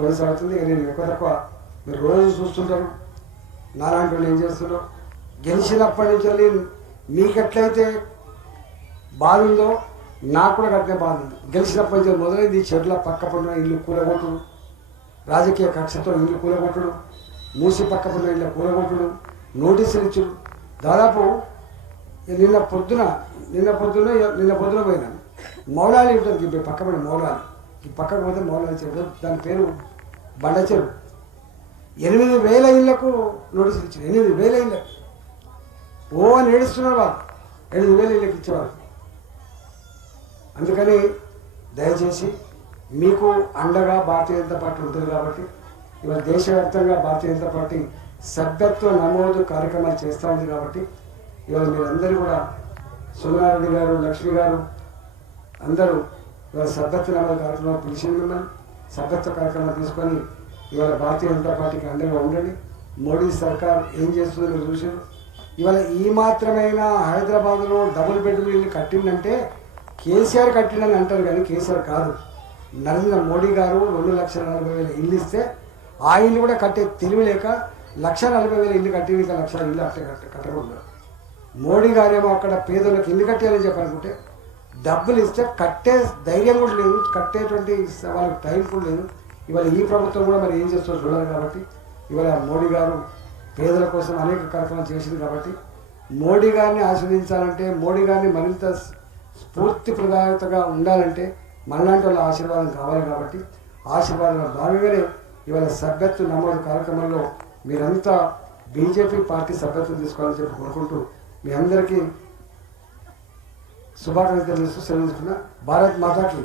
కొనసాగుతుంది. నేను ఎక్కువ తక్కువ మీరు రోజు చూస్తుంటారు నాలాంటి వాళ్ళు ఏం చేస్తున్నారో. గెలిచినప్పటి నుంచి మీకెట్లయితే బాధ ఉందో నాకు కూడా కట్టిన బాధ ఉంది. గెలిచినప్పటి నుంచి మొదలైంది చెట్ల పక్క పడిన ఇల్లు కూలగొట్టుడు, రాజకీయ కక్షతో ఇల్లు కూలగొట్టుడు, మూసి పక్క పడిన ఇల్లు కూలగొట్టుడు, నోటీసులు ఇచ్చుడు. దాదాపు నిన్న పొద్దున పోయినాను. మౌలాలి ఉంటుంది పక్క పడిన మౌలాలి, ఈ పక్కకు పోతే మౌలాలి చెరువు, దాని పేరు బండ చెరువు. 8,000 ఇళ్లకు నోటీసులు ఇచ్చారు. 8,000 ఇళ్ళకు ఓ అని ఏడుస్తున్నారు వాళ్ళు. 8,000 ఇళ్ళకి ఇచ్చేవారు. అందుకని దయచేసి మీకు అండగా భారతీయ జనతా పార్టీ ఉంటుంది కాబట్టి ఇవాళ దేశవ్యాప్తంగా భారతీయ జనతా పార్టీ సభ్యత్వ నమోదు కార్యక్రమాలు చేస్తూ ఉంది కాబట్టి ఇవాళ మీరందరూ కూడా సుబ్బారెడ్డి గారు, లక్ష్మి గారు అందరూ ఇవాళ సభ్యత్వ నమోదు కార్యక్రమం పిలిచింది. మిమ్మల్ని సభ్యత్వ కార్యక్రమం తీసుకొని ఇవాళ భారతీయ జనతా పార్టీకి అండగా ఉండండి. మోడీ సర్కార్ ఏం చేస్తుందో మీరు చూసారు. ఇవాళ ఈ మాత్రమైనా హైదరాబాద్లో డబుల్ బెడ్రూమ్ ఇల్లు కట్టిందంటే కేసీఆర్ కట్టిందని అంటారు, కానీ కేసీఆర్ కాదు. నరేంద్ర మోడీ గారు 2,40,000 ఇల్లు ఇస్తే ఆ ఇల్లు కూడా కట్టే తెలివి లేక 1,40,000 ఇల్లు కట్టి ఇంకా 1,00,000 ఇల్లు అట్లా కట్టకుండా మోడీ గారేమో అక్కడ పేదలకు ఇల్లు కట్టాలని చెప్పనుకుంటే డబ్బులు ఇస్తే కట్టే ధైర్యం కూడా లేదు, కట్టేటువంటి వాళ్ళకి టైం కూడా లేదు. ఇవాళ ఈ ప్రభుత్వం కూడా మరి ఏం చేస్తుందో చూడాలి. కాబట్టి ఇవాళ మోడీ గారు పేదల కోసం అనేక కార్యక్రమాలు చేసింది. కాబట్టి మోడీ గారిని ఆశీర్వదించాలంటే, మోడీ గారిని మరింత స్ఫూర్తి ప్రదాయతగా ఉండాలంటే మనలాంటి వాళ్ళ ఆశీర్వాదం కావాలి. కాబట్టి ఆశీర్వాదంలో భాగంగానే ఇవాళ సభ్యత్వ నమోదు కార్యక్రమంలో మీరంతా బీజేపీ పార్టీ సభ్యత్వం తీసుకోవాలని చెప్పి కోరుకుంటూ మీ అందరికీ శుభాకాంక్షలు సెలవుతున్నా. భారత్ మాతాకి